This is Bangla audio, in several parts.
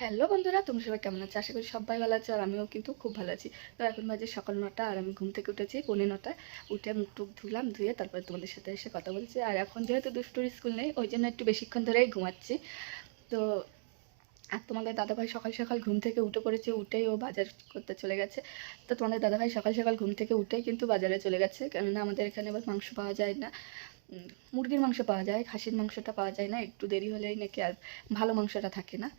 হ্যালো বন্ধুরা, তোমরা সবাই কেমন আছো? আশা করি সবাই ভালো আছো আর আমিও কিন্তু খুব ভালো আছি। তো এখন বাজে সকাল 9টা আর আমি ঘুম থেকে উঠেছি 9:45। উঠে মুখ টুক ধুলাম, ধুয়ে তারপরে তোমাদের সাথে এসে কথা বলছি। আর এখন যেহেতু দুষ্টুর স্কুল নেই, ওই জন্য একটু বেশিক্ষণ ধরেই ঘুমাচ্ছি। তো আর তোমাদের দাদাভাই সকাল সকাল ঘুম থেকে উঠে পড়েছে, উঠেই ও বাজার করতে চলে গেছে। তো তোমাদের দাদাভাই সকাল সকাল ঘুম থেকে উঠেই কিন্তু বাজারে চলে গেছে, কেননা আমাদের এখানে আবার মাংস পাওয়া যায় না। মুরগির মাংস পাওয়া যায়, খাসির মাংসটা পাওয়া যায় না, একটু দেরি হলেই নাকি আর ভালো মাংসটা থাকে না।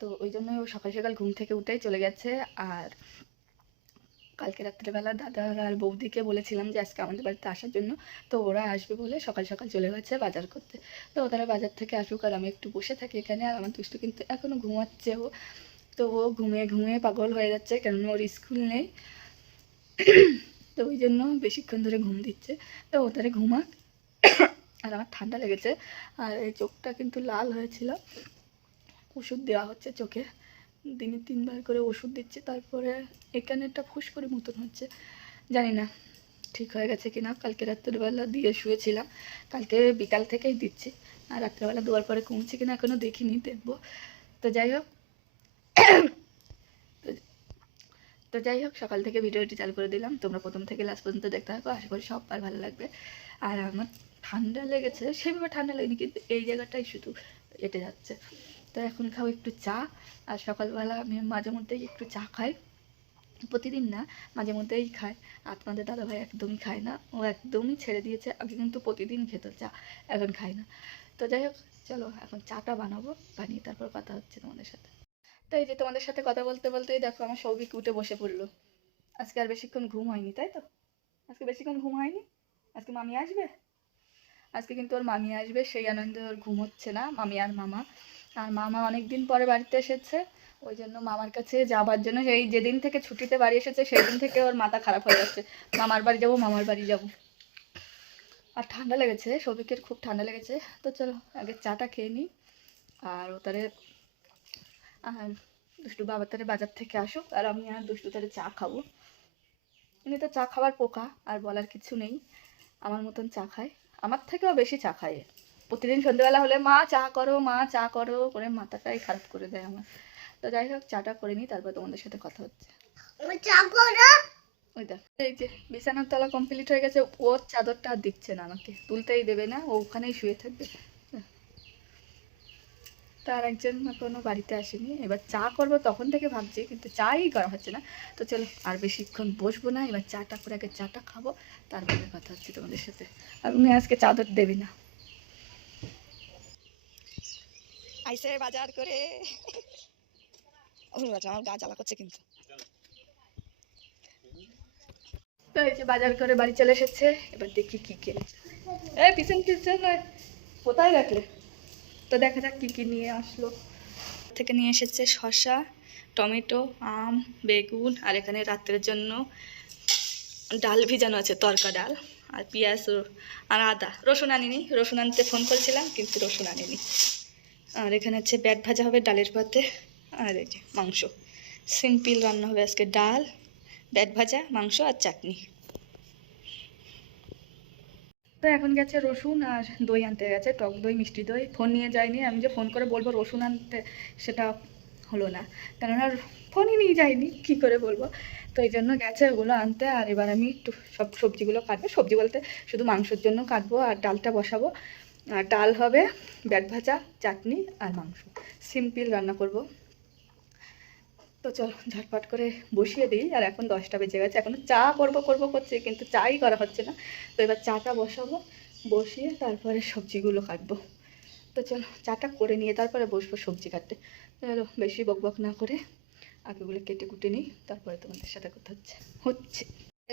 তো ওই জন্যই ও সকাল সকাল ঘুম থেকে উঠেই চলে গেছে। আর কালকে রাত্রেবেলা দাদা আর বৌদিকে বলেছিলাম যে আজকে আমাদের বাড়িতে আসার জন্য। তো ওরা আসবে বলে সকাল সকাল চলে গেছে বাজার করতে। তো তারা বাজার থেকে আসুক আর আমি একটু বসে থাকি এখানে। আর আমার দুষ্টু কিন্তু এখনও ঘুমাচ্ছে ও। তো ও ঘুমিয়ে ঘুমিয়ে পাগল হয়ে যাচ্ছে, কেননা ওর স্কুল নেই। তো ওই জন্য বেশিক্ষণ ধরে ঘুম দিচ্ছে। তো ও তারা ঘুমাক। আর আমার ঠান্ডা লেগেছে, আর এই চোখটা কিন্তু লাল হয়েছিল। ওষুধ দেওয়া হচ্ছে চোখে, দিনে 3বার করে ওষুধ দিচ্ছে। তারপরে এখানে একটা ফুসকুড়ি মতন হচ্ছে, জানি না ঠিক হয়ে গেছে কিনা। কালকে রাত্রেবেলা দিয়ে শুয়েছিলাম, কালকে বিকাল থেকেই দিচ্ছি। আর রাত্রেবেলা দেওয়ার পরে কমছে কিনা এখনও দেখিনি, দেখবো। তো যাই হোক, সকাল থেকে ভিডিওটি চালু করে দিলাম। তোমরা প্রথম থেকে লাস্ট পর্যন্ত দেখতে থাকো, আশা করি সবার ভালো লাগবে। আর আমার ঠান্ডা লেগেছে, সেভাবে ঠান্ডা লাগেনি, কিন্তু এই জায়গাটাই শুধু এঁটে যাচ্ছে। তো এখন খাও একটু চা। আর সকালবেলা আমি মাঝে মধ্যেই একটু চা খাই, প্রতিদিন না, মাঝে মধ্যেই খাই। আপনাদের দাদাভাই একদমই খায় না, ও একদমই ছেড়ে দিয়েছে। আগে কিন্তু প্রতিদিন খেত চা, এখন খায় না। তো যাই হোক, চলো এখন চাটা বানাবো, বানিয়ে তারপর কথা হচ্ছে তোমাদের সাথে। তো এই যে তোমাদের সাথে কথা বলতে বলতেই দেখো আমার সৌভিক উঠে বসে পড়লো। আজকে আর বেশিক্ষণ ঘুম হয়নি, তাই তো? আজকে বেশিক্ষণ ঘুম হয়নি। আজকে মামি আসবে। আজকে কিন্তু ওর মামি আসবে, সেই আনন্দে ওর ঘুম হচ্ছে না। মামি আর মামা, আর মামা অনেক দিন পরে বাড়িতে এসেছে। ওই জন্য মামার কাছে যাবার জন্য, সেই যেদিন থেকে ছুটিতে বাড়ি এসেছে সেই দিন থেকে ওর মাথা খারাপ হয়ে যাচ্ছে। মামার বাড়ি যাবো, মামার বাড়ি যাবো। আর ঠান্ডা লেগেছে, সৌভিকের খুব ঠান্ডা লেগেছে। তো চলো আগে চাটা খেয়ে নিই। আর ও তারে, আর দুষ্টু বাবা তারে বাজার থেকে আসুক, আর আমি আর দুষ্টু তারে চা খাবো। এমনি তো চা খাবার পোকা, আর বলার কিছু নেই। আমার মতন চা খায়, আমার থেকেও বেশি চা খায়। প্রতিদিন সন্ধ্যেবেলা হলে মা চা করো, মা চা করো করে মাথাটাই খারাপ করে দেয় আমার। তো যাই হোক, চাটা করে নিই, তারপর তোমাদের সাথে কথা হচ্ছে। ওই দেখ, এই যে বিছানার তলা কমপ্লিট হয়ে গেছে। ওর চাদরটা আর দিচ্ছে না, আমাকে তুলতেই দেবে না, ও ওখানেই শুয়ে থাকবে। তার একজন এখনো বাড়িতে আসেনি, এবার চা করবো তখন থেকে ভাবছি, কিন্তু চাই করা হচ্ছে না। তো চলো আর বেশিক্ষণ বসবো না, এবার চাটা করে আগে চাটা খাবো, তারপরে কথা হচ্ছে তোমাদের সাথে। আর উনি আজকে চাদর দেবে না, আইসে বাজার করে। আমার গা জ্বালা করছে কিন্তু। তো এই যে বাজার করে বাড়ি চলে এসেছে, এবার দেখি কি কিনেছে। এই পিছন পিছন কোথায় রাখলে? তো দেখা যাক কি কি নিয়ে আসলো। থেকে নিয়ে এসেছে শসা, টমেটো, আম, বেগুন, আর এখানে রাত্রের জন্য ডাল ভিজানো আছে, তরকা ডাল। আর পেঁয়াজ আর আদা, রসুন আনিনি, রসুন আনতে ফোন করেছিলাম কিন্তু রসুন আনিনি। আর এখানে হচ্ছে ব্যাট ভাজা হবে ডালের পাতে। আর এই যে মাংস, সিম্পল রান্না হবে আজকে, ডাল, ব্যাট ভাজা, মাংস আর চাটনি। তো এখন গেছে রসুন আর দই আনতে গেছে, টক দই, মিষ্টি দই। ফোন নিয়ে যায়নি, আমি যে ফোন করে বলবো রসুন আনতে, সেটা হলো না, কেননা ফোনই নিয়ে যায়নি, কী করে বলবো। তো এই জন্য গেছে ওগুলো আনতে। আর এবার আমি একটু সব সবজিগুলো কাটবো, সবজি বলতে শুধু মাংসের জন্য কাটবো, আর ডালটা বসাবো। আর ডাল হবে, ব্যাট ভাজা, চাটনি আর মাংস, সিম্পল রান্না করব। তো চল ঝটপট করে বসিয়ে দিই। আর এখন 10টা বেজে গেছে, এখনও চা করবো করছি, কিন্তু চাই করা হচ্ছে না। তো এবার চাটা বসাবো, বসিয়ে তারপরে সবজিগুলো কাটবো। তো চলো চাটা করে নিয়ে তারপরে বসবো সবজি কাটতে। চলো বেশি বকবক না করে আগেগুলো কেটে কুটে নিই, তারপরে তোমাদের সাথে কথা হচ্ছে।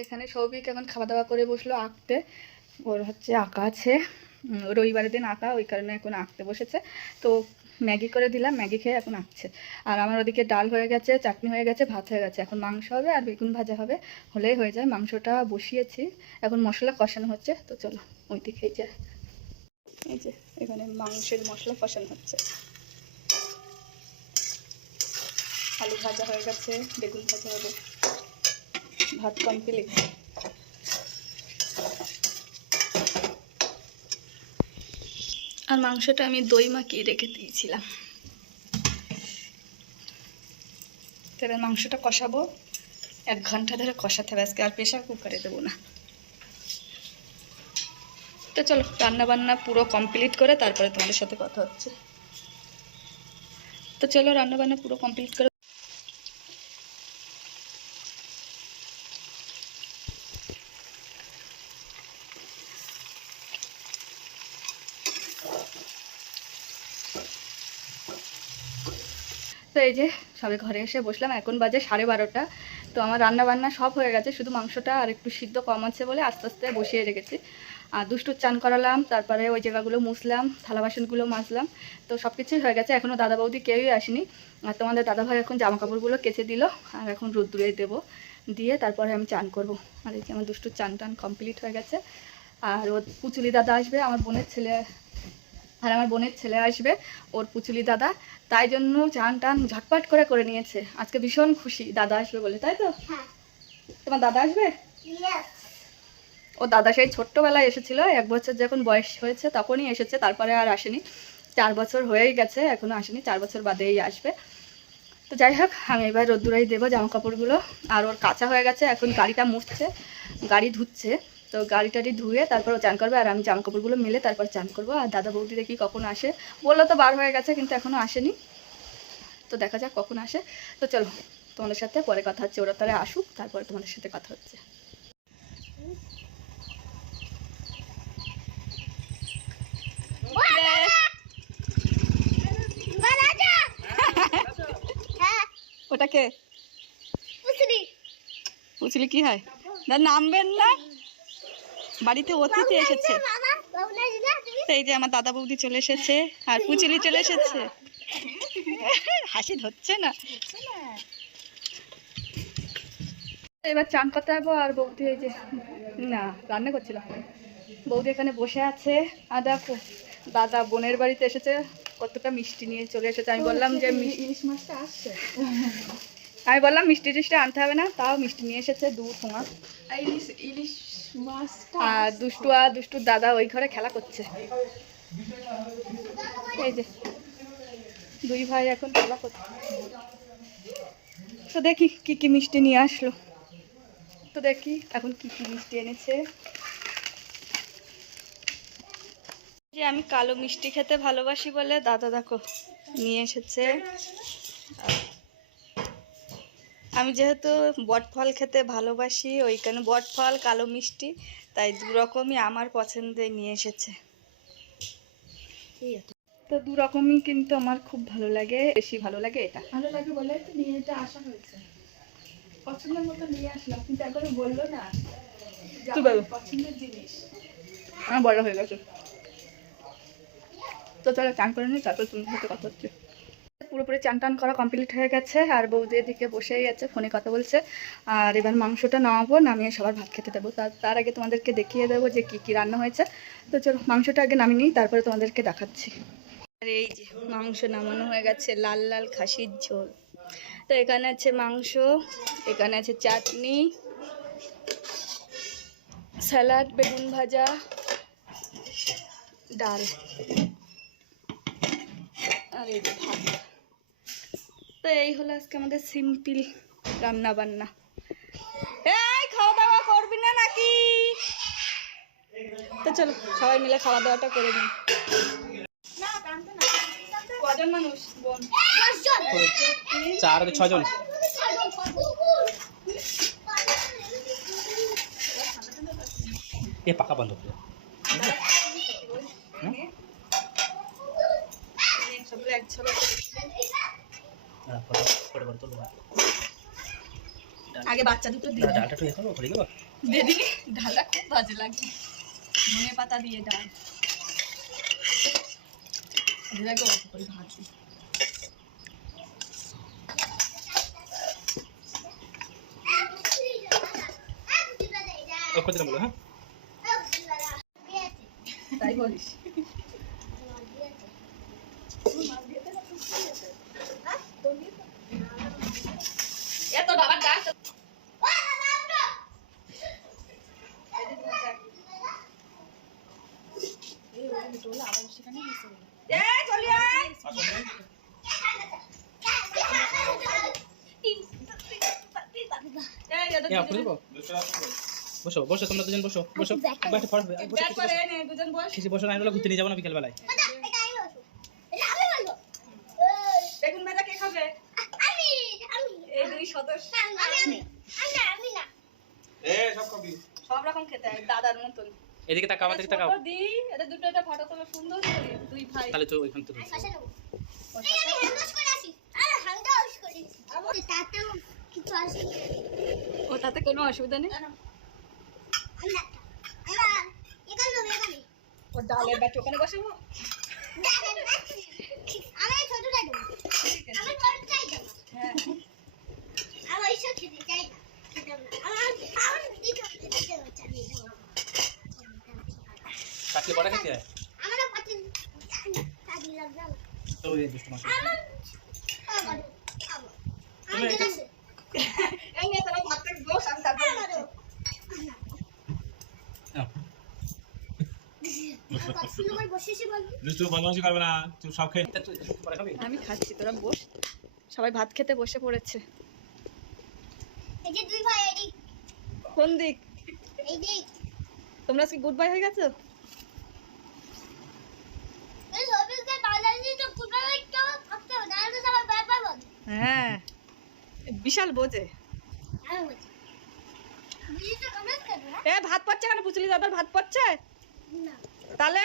এখানে সৌভিক এখন খাওয়া দাওয়া করে বসলো আঁকতে। ওর হচ্ছে আঁকা আছে, রবিবারের দিন আঁকা, ওই কারণে এখন আঁকতে বসেছে। তো ম্যাগি করে দিলাম, ম্যাগি খেয়ে এখন আঁকছে। আর আমার ওদিকে ডাল হয়ে গেছে, চাটনি হয়ে গেছে, ভাত হয়ে গেছে, এখন মাংস হবে আর বেগুন ভাজা হবে, হলেই হয়ে যায়। মাংসটা বসিয়েছি, এখন মশলা কষানো হচ্ছে। তো চলো ওই দিকেই যায়। এই যে এখানে মাংসের মশলা কষানো হচ্ছে, আলু ভাজা হয়ে গেছে, বেগুন ভাজা হবে, ভাত কমপ্লিট। আর মাংসটা আমি দই মাখিয়ে রেখে দিয়েছিলাম। তবে মাংসটা কষাবো, 1 ঘন্টা ধরে কষাতে হবে আজকে, আর প্রেশার কুকারে দেবো না। তো চলো রান্না বান্না পুরো কমপ্লিট করে তারপরে তোমাদের সাথে কথা হচ্ছে। তো চলো রান্না বান্না পুরো কমপ্লিট করে। তো এই যে সবে ঘরে এসে বসলাম, এখন বাজে 12:30। তো আমার রান্না বান্না সব হয়ে গেছে, শুধু মাংসটা আর একটু সিদ্ধ কম আছে বলে আস্তে আস্তে বসিয়ে রেখেছি। আর দুষ্টুর চান করালাম, তারপরে ওই জায়গাগুলো মুছলাম, থালা বাসনগুলো মাজলাম। তো সব কিছুই হয়ে গেছে, এখনও দাদা বৌদি কেউই আসেনি। আর তোমাদের দাদাভাই এখন জামা কাপড়গুলো কেচে দিল, আর এখন রোদ্দুরে দেবো, দিয়ে তারপরে আমি চান করব। আর এই যে আমার দুষ্টুর চান টান কমপ্লিট হয়ে গেছে। আর ওর পুচুলি দাদা আসবে, আমার বোনের ছেলে আসবে, ওর পুচুলি দাদা, তাই জন্য চান টান ঝটপট করে নিয়েছে। আজকে ভীষণ খুশি দাদা আসবে বলে, তাই তো? তোমার দাদা আসবে? ও দাদা সেই ছোট্টবেলায় এসেছিল, 1 বছর যখন বয়স হয়েছে তখনই এসেছে, তারপরে আর আসেনি। 4 বছর হয়েই গেছে, এখনো আসেনি, 4 বছর বাদেই আসবে। তো যাই হোক, আমি এবার রোদ্দুরাই দেবো জামা কাপড়গুলো। আর ওর কাঁচা হয়ে গেছে, এখন গাড়িটা মুছছে, গাড়ি ধুচ্ছে। তো গাড়ি টাড়ি ধুয়ে তারপর ও চান করবে, আর আমি জামা কাপড়গুলো মেলে তারপর চান করবো। আর দাদা বৌদি দেখি কখন আসে, বললো তো বার হয়ে গেছে, কিন্তু এখনও আসেনি। তো দেখা যাক কখন আসে। তো চলো তোমাদের সাথে পরে কথা হচ্ছে, ওরা তারা আসুক তারপরে তোমাদের সাথে কথা হচ্ছে। ওটাকে পুচলি কি হয়? নামবেন না, বাড়িতে অতিথি এসেছে। এই যে আমার দাদা বৌদি চলে এসেছে, আর পুচলি চলে এসেছে। হাসি ধরছে না। এবার চান করতে যাবো। আর বৌদি এই যে না রান্না করছিল, বৌদি এখানে বসে আছে। আর দেখো দাদা বোনের বাড়িতে এসেছে, কতটা মিষ্টি নিয়ে চলে এসেছে। আমি বললাম যে ইলিশ মাছটা আসছে, আমি বললাম মিষ্টি টিষ্টি আনতে হবে না, তাও মিষ্টি নিয়ে এসেছে 2 ঠোঙা ইলিশ মাছ। আর দুষ্টুর দাদা ওই ঘরে খেলা করছে। এই যে 2 ভাই এখন খেলা করছে। তো দেখি কি কি মিষ্টি নিয়ে আসলো, তো দেখি এখন কি কি মিষ্টি এনেছে। যে আমি কালো মিষ্টি খেতে ভালোবাসি বলে দাদা দেখো নিয়ে এসেছে। আমি যেহেতু বটফল খেতে ভালোবাসি, ওইখানে বটফল কালো মিষ্টি, তাই 2 রকমই আমার পছন্দে নিয়ে এসেছে। তো 2 রকমই কিন্তু আমার খুব ভালো লাগে, বেশি ভালো লাগে এটা, ভালো লাগে বলে তো নিয়ে এটা আসা হয়েছে। পছন্দের মতো নিয়ে আসলাম, কিন্তু একবারে বললো না পছন্দের জিনিস। আমার বড় হয়ে গেছে। তো চলো চান করে নিই, তারপর তোমার সাথে কথা হচ্ছে। পুরোপুরি চান টান করা কমপ্লিট হয়ে গেছে, আর বৌদি এদিকে বসেই আছে, ফোনে কথা বলছে। আর এবার মাংসটা নামাবো, নামিয়ে সবার ভাত খেতে দেবো। তার আগে তোমাদেরকে দেখিয়ে দেবো যে কি কি রান্না হয়েছে। তো চলো মাংসটা আগে নামিয়ে নিই, তারপরে তোমাদেরকে দেখাচ্ছি। আর এই যে মাংস নামানো হয়ে গেছে, লাল লাল খাসির ঝোল। তো এখানে আছে মাংস, এখানে আছে চাটনি, স্যালাড, বেগুন ভাজা, ডাল, আর এই যে ভাত। তো এই হলো আজকে আমাদের সিম্পল রান্না বান্না। এই খাওয়া দাওয়া করবি না নাকি? তো চলো সবাই মিলে খাওয়া দাওয়াটা করে নিই। কজন মানুষ? 4 6 জন। ये पक्का बंद हो गया। আগে বাচ্চা দুটো দিয়ে ডালটা একটু এখানে ভরে দেবো, দিয়ে দিবি। ডালটা খুব বাজে লাগে, ধনে পাতা দিয়ে ডাল এটাকে অল্প করে ভাজি। কত দিন বলো? হ্যাঁ তাই বলিস। এত বাবার ডাক চলে এ অফ করে দেবো বসো বসো তোমরা দুজন বসো বসো একটু ফটো ব্যাগ করে নে দুজন বস। কিছু বসো না আমি বলে ঘুরতে নিয়ে যাবো না বিকেল বেলায় বেগুন ভাজা কে খাবে? এই দুই সদস্য সব রকম খেতে হয় দাদার মতন। এদিকে তাকাও আমার দিকে তাকাও ছোট দি এটা দুটো একটা ফটো তোলা সুন্দর করে দুই ভাই। তাহলে তো ওইখান থেকে ও তাতে কোনো অসুবিধা নেই। ও ডালের ব্যাট ওখানে বসাবো। হ্যাঁ কাটলে বড় খেতে হয় তো এই দুষ্ট মাছ এই নে তোরা ভাত খেয়ে বস আমি তারপর আমি খাচ্ছি তোরা বস। সবাই ভাত খেতে বসে পড়েছে। কোন দিক? তোমরা কি গুড বাই হয়ে গেছো? হ্যাঁ বিশাল বোঝে। এ ভাত পাচ্ছে কেন? পুচলি দাদার ভাত পাচ্ছে তাহলে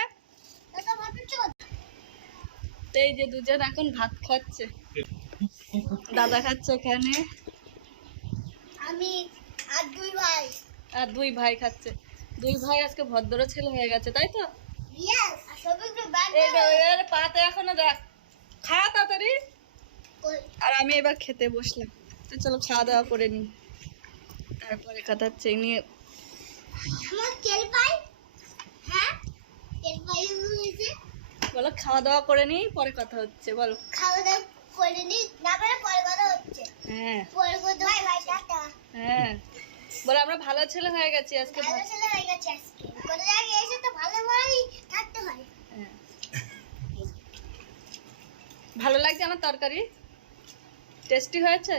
তো এই যে দুজন এখন ভাত খাচ্ছে। দাদা খাচ্ছে এখানে আমি আর দুই ভাই। আর দুই ভাই খাচ্ছে। দুই ভাই আজকে ভদ্র ছেলে হয়ে গেছে তাই তো? ইয়েস আর সবাই একটু ব্যাগ এই এর পাতে এখনো দেখ খা তাড়াতাড়ি। আর আমি এবার খেতে বসলাম। তো চলো খাওয়া দাওয়া করে নি তারপরে কথা হচ্ছে নিয়ে। আমার তেল পাই। হ্যাঁ তেল পাই হয়েছে। বলো খাওয়া দাওয়া করে নি পরে কথা হচ্ছে বলো। খাওয়া দাওয়া করে নি না পরে পরে কথা হচ্ছে। হ্যাঁ পরে কথা বাই বাই টাটা। হ্যাঁ বলো আমরা ভালো ছেলে হয়ে গেছি আজকে। ভালো ছেলে হয়ে গেছে আজকে। কোথা থেকে এসে তো ভালো ভাই থাকতে হয়। হ্যাঁ। ভালো লাগছে আমার তরকারি? টেস্টি হয়েছে?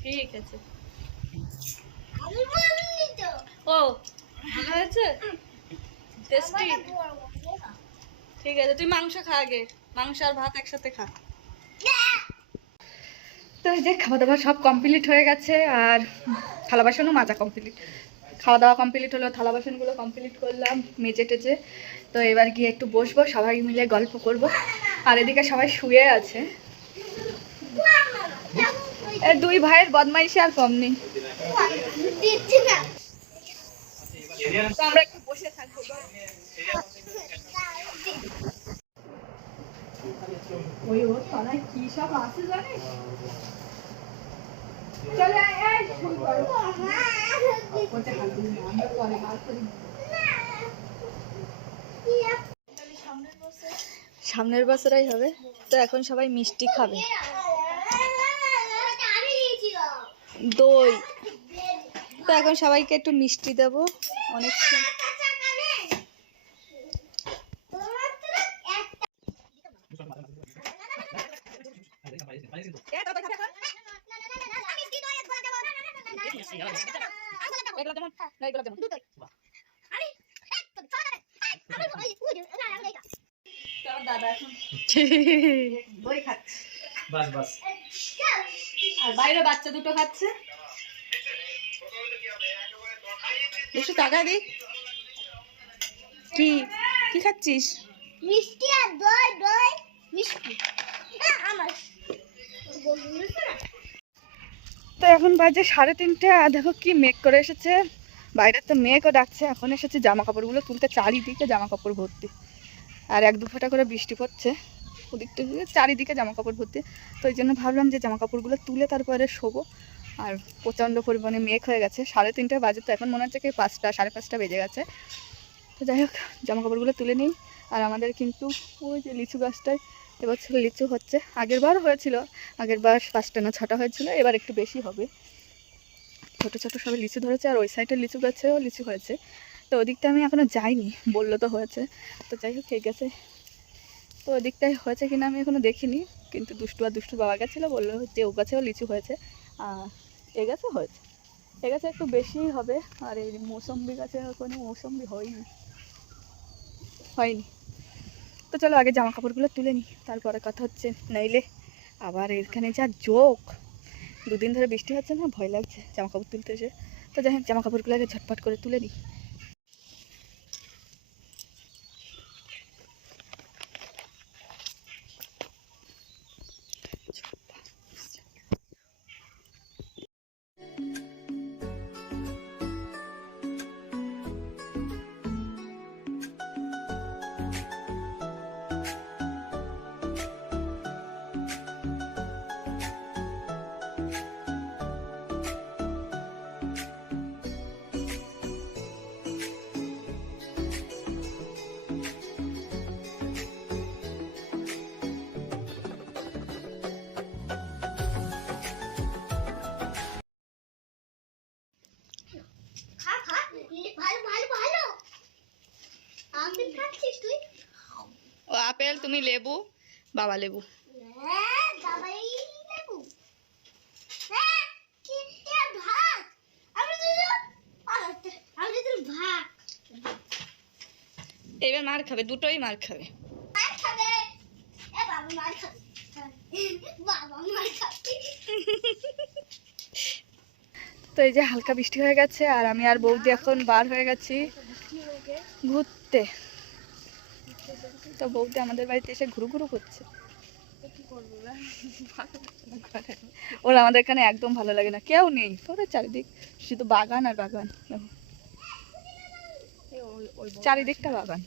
ঠিক আছে। আমি বলিনি তো। ও ভালো হয়েছে টেস্টি। ঠিক আছে তুই মাংস খা আগে। মাংস আর ভাত একসাথে খা। তো এই যে খাওয়া দাওয়া সব কমপ্লিট হয়ে গেছে আর থালা বাসনও মাজা কমপ্লিট। খাওয়া দাওয়া কমপ্লিট হলো, থালা বাসনগুলো কমপ্লিট করলাম মেজে টেজে। তো এবার গিয়ে একটু বসবো, সবাই মিলে গল্প করব। আর এদিকে সবাই শুয়ে আছে। দুই ভাইয়ের বদমাইশি আর কম নেই। দিচ্ছি না। তো আমরা একটু বসে থাকবো। ওই ওর তলায় কি সব আছে জানিস? চলে আয়, এই শুরু করো। ওটা হাত দিবি না, আমরা পরে বার করি। সামনের বছরই হবে। তো এখন সবাই মিষ্টি খাবে, আমি দিয়েছিলাম। দই। তো এখন সবাইকে একটু মিষ্টি দেবো অনেক সময়। দাদা এখন দই খাচ্ছে বাস বাস আর বাইরে বাচ্চা দুটো খাচ্ছে। একটু টাকা দি। কি কি খাচ্ছিস? মিষ্টি আর দই দই মিষ্টি আমার তো এখন বাজে 3:30। আর দেখো কি মেঘ করে এসেছে। বাইরে তো মেঘও ডাকছে। এখন এসেছে জামা কাপড়গুলো তুলতে, চারিদিকে জামা কাপড় ভর্তি। আর 1-2 ফোঁটা করে বৃষ্টি পড়ছে ওদিকটা, চারিদিকে জামা কাপড় ভর্তি। তো ওই জন্য ভাবলাম যে জামা কাপড়গুলো তুলে তারপরে শোবো। আর প্রচণ্ড পরিমাণে মেঘ হয়ে গেছে। 3:30 বাজে, তো এখন মনে হচ্ছে কি 5টা 5:30 বেজে গেছে। তো যাই হোক জামা কাপড়গুলো তুলে নিই। আর আমাদের কিন্তু ওই যে লিচু গাছটায় এবছর লিচু হচ্ছে। আগের বার হয়েছিল, আগের বার 5টা না 6টা হয়েছিল, এবার একটু বেশি হবে। ছোটো ছোটো সবাই লিচু ধরেছে। আর ওই সাইডের লিচু গাছেও লিচু হয়েছে। তো ওদিকটা আমি এখনও যাইনি, বললো তো হয়েছে। তো যাই হোক ঠিক আছে। তো ওদিকটায় হয়েছে কিনা আমি এখনও দেখিনি, কিন্তু দুষ্টু বাবা গেছিলো, বললো যে ও গাছেও লিচু হয়েছে আর এ গাছে হয়েছে। এ গাছে একটু বেশিই হবে, আর এই মৌসম্বি গাছে কোনো মৌসম্বি হয়নি। তো চলো আগে জামা কাপড়গুলো তুলে নিই, তারপরে কথা হচ্ছে। নাইলে আবার এখানে যা জোক, দুদিন ধরে বৃষ্টি হচ্ছে না, ভয় লাগছে জামা কাপড় তুলতে এসে। তো যাই হোক জামা কাপড়গুলো আগে ঝটপট করে তুলে নিই। খা খা ভালো ভালো ভালো আমি খাচ্ছিস তুই ও আপেল, তুমি লেবু, বাবা লেবু। হ্যাঁ বাবাই লেবু হ্যাঁ কি এ ভাত আমি তো ভাত এবার মার খাবে, দুটোই মার খাবে। মার খাবে এ বাবা মার খাবে বাবা মার খাবে তো এই যে হালকা বৃষ্টি হয়ে গেছে, আর আমি আর বৌদি এখন বার হয়ে গেছি ঘুরতে। তো বৌদি আমাদের বাড়িতে এসে ঘুরু ঘুরু করছে। ওর আমাদের এখানে একদম ভালো লাগে না, কেউ নেই, পুরো চারিদিক শুধু বাগান আর বাগান। দেখো, চারিদিকটা বাগান,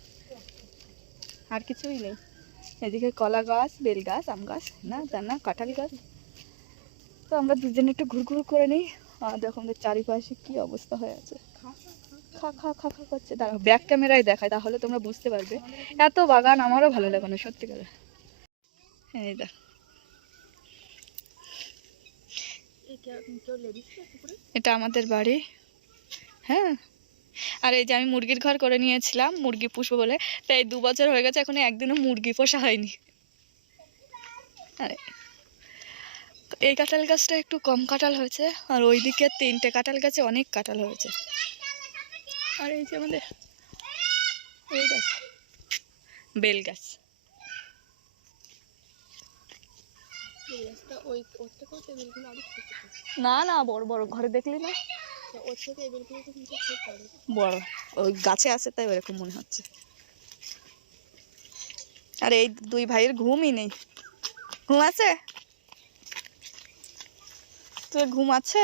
আর কিছুই নেই। এদিকে কলা গাছ, বেল গাছ, আম গাছ, না দানা, কাঁঠাল গাছ। তো আমরা দুজনে একটু ঘুরঘুর করে নিই। আর দেখো আমাদের চারিপাশে কি অবস্থা হয়ে আছে, খা খা খা খা করছে। দাঁড়াও ব্যাক ক্যামেরায় দেখায়, তাহলে তোমরা বুঝতে পারবে। এত বাগান আমারও ভালো লাগে না সত্যিকারে। এই দেখ, এটা আমাদের বাড়ি। হ্যাঁ, আর এই যে আমি মুরগির ঘর করে নিয়েছিলাম মুরগি পুষবো বলে, তাই 2 বছর হয়ে গেছে, এখনো একদিনও মুরগি পোষা হয়নি। আরে এই কাঁঠাল গাছটা একটু কম কাঁঠাল হয়েছে, আর ওইদিকে 3টে কাঁঠাল গাছে অনেক কাঁঠাল হয়েছে। আর এই যে আমাদের এই গাছ, বেল গাছ। না না, বড় বড়, ঘরে দেখলি না বড়, ওই গাছে আছে তাই ওরকম মনে হচ্ছে। আর এই 2 ভাইয়ের ঘুমই নেই। ঘুম আছে? তোর ঘুম আছে?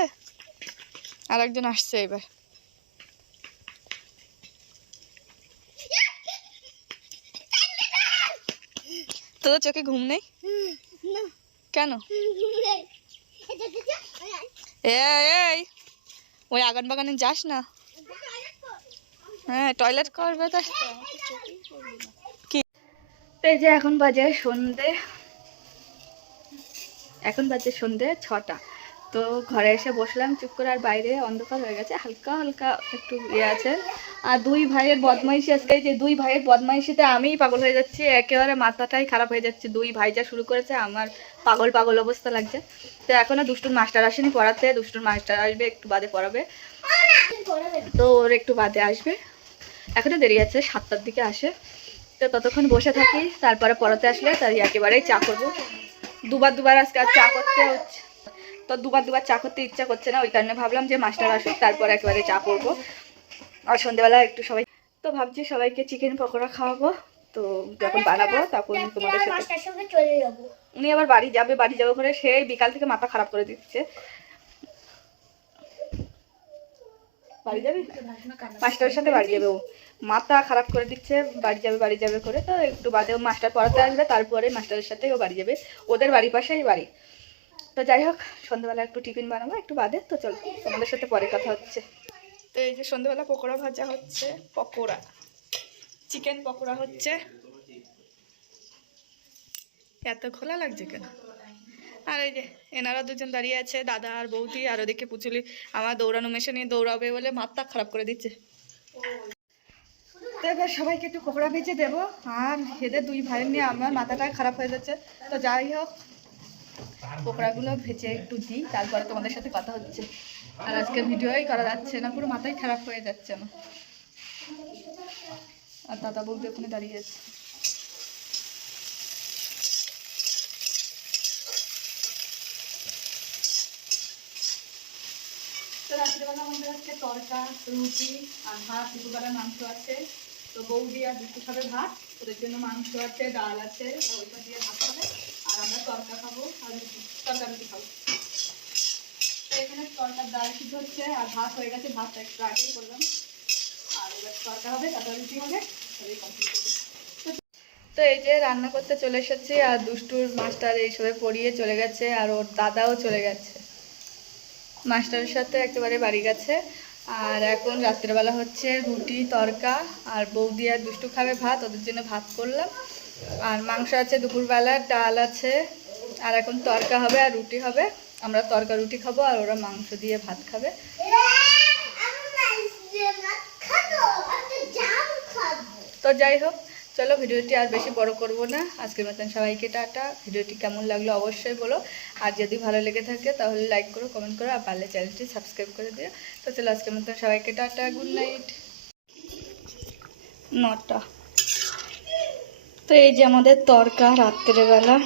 আর একজন আসছে এবার। তোর চোখে ঘুম নেই কেন? এই ওই আগান বাগানে যাস না। হ্যাঁ টয়লেট করবে তো কি। এই যে এখন বাজে সন্ধে 6টা। তো ঘরে এসে বসলাম চুপ করে, আর বাইরে অন্ধকার হয়ে গেছে, হালকা হালকা একটু ইয়ে আছে। আর 2 ভাইয়ের বদমাইশি আজকে, যে 2 ভাইয়ের বদমাইশিতে আমিই পাগল হয়ে যাচ্ছি, একেবারে মাথাটাই খারাপ হয়ে যাচ্ছে। 2 ভাই যা শুরু করেছে, আমার পাগল পাগল অবস্থা লাগছে। তো এখনো দুষ্টুর মাস্টার আসেনি পড়াতে, দুষ্টুর মাস্টার আসবে একটু বাদে পড়াবে, তো ওর একটু বাদে আসবে, এখনো দেরি আছে, 7টার দিকে আসে। তো ততক্ষণ বসে থাকি, তারপরে পড়াতে আসলে তার একেবারেই চা করবো। দুবার আজকে আর চা করতে হচ্ছে, তো দুবার চা করতে ইচ্ছা করছে না, ওই কারণে ভাবলাম যে মাস্টার আসুক তারপর একেবারে চা করবো। আর সন্ধ্যেবেলা একটু সবাই, তো ভাবছি সবাইকে চিকেন পকোড়া খাওয়াবো। তো যখন বানাবো তখন তোমাদের সাথে। চলে যাবো উনি আবার বাড়ি যাবে করে সেই বিকাল থেকে মাথা খারাপ করে দিচ্ছে। বাড়ি যাবে, মাস্টারের সাথে বাড়ি যাবে, ও মাথা খারাপ করে দিচ্ছে, বাড়ি যাবে করে। তো একটু বাদে ও মাস্টার পড়াতে আসবে, তারপরে মাস্টারের সাথে ও বাড়ি যাবে, ওদের বাড়ির পাশেই বাড়ি। তো যাই হোক সন্ধ্যাবেলা একটু টিফিন বানাবো একটু বাদে। তো চলো তোমাদের সাথে পরে কথা হচ্ছে। তো এই যে সন্ধ্যাবেলা পকোড়া ভাজা হচ্ছে, চিকেন পকোড়া হচ্ছে। এত খোলা লাগছে কেন? আর এই যে এনারা দুজন দাঁড়িয়ে আছে, দাদা আর বৌদি, আর ওদিকে পুচুলি আমার দৌড়ানো মেশিন নিয়ে দৌড়াবে বলে মাথা খারাপ করে দিচ্ছে। তো এবার সবাইকে একটু পকোড়া ভেজে দেবো, আর এদের 2 ভাইয়ের নিয়ে আমার মাথাটা খারাপ হয়ে যাচ্ছে। তো যাই হোক পকোড়াগুলো ভেজে একটু দিই, তারপরে তোমাদের সাথে কথা হচ্ছে। আর আজকে ভিডিওই করা যাচ্ছে না, পুরো মাথাই খারাপ হয়ে যাচ্ছে আমার। আর দাদা বৌদি ওখানে দাঁড়িয়ে আছে। তো রাত্রিবেলা আমাদের আজকে তরকা, রুটি আর ভাত, দুপুরবেলা মাংস আছে। তো বৌদি আর দুপুর খাবে ভাত, ওদের জন্য মাংস আছে, ডাল আছে, ওইটা দিয়ে ভাত খাবে। আর আমরা তরকা খাবো আর রুটি, তরকা রুটি খাবো। তো এখানে তরকার ডাল সিদ্ধ হচ্ছে আর ভাত হয়ে গেছে, ভাতটা একটু আগেই করলাম। আর এবার তরকা হবে, তারপর রুটি হবে, তাহলেই কমপ্লিট হবে। তো এই যে রান্না করতে চলে এসেছি, আর দুষ্টুর মাস্টার এইসবে পড়িয়ে চলে গেছে, আর ওর দাদাও চলে গেছে মাস্টারের সাথে, একেবারে বাড়ি গেছে। আর এখন রাত্রেবেলা হচ্ছে রুটি তরকা, আর বৌদি আর দুষ্টু খাবে ভাত, ওদের জন্য ভাত করলাম। আর মাংস আছে দুপুরবেলা, ডাল আছে, আর এখন তরকা হবে আর রুটি হবে। আমরা তরকা রুটি খাবো আর ওরা মাংস দিয়ে ভাত খাবে। তো যাই হোক, চলো ভিডিওটি আর বেশি বড় করব না, আজকের মতন সবাইকে টাটা। ভিডিওটি কেমন লাগলো অবশ্যই বলো, আর যদি ভালো লেগে থাকে তাহলে লাইক করো, কমেন্ট করো, আর পারলে চ্যানেলটি সাবস্ক্রাইব করে দিও। তো চলো আজকের মতন সবাইকে টাটা, গুড নাইট। 9টা। তো এই যে আমাদের তরকা রাত্রেবেলা।